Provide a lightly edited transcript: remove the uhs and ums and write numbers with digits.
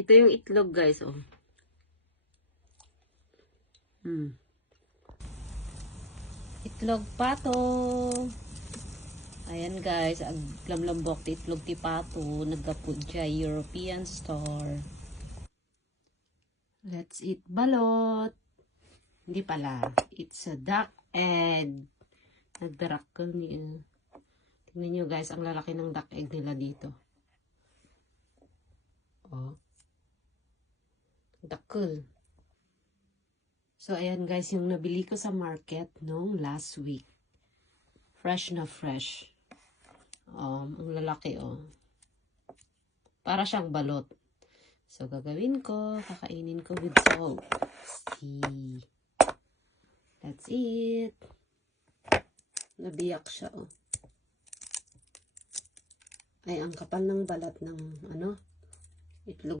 Ito yung itlog, guys, oh. Itlog pato. Ayan, guys, ang lamlambok ti itlog ti pato. Nagkapudya European store. Let's eat balot. Hindi pala. It's a duck egg. Nagdarakkel ni. Tingnan nyo, guys, ang lalaki ng duck egg nila dito. Oh. Dakkel. So, ayan, guys, yung nabili ko sa market nung last week. Fresh na fresh. Ang lalaki, oh. Para siyang balot. So, gagawin ko, kakainin ko with salt. See. That's it. Nabiyak siya, oh. Ay, ang kapal ng balat ng, itlog.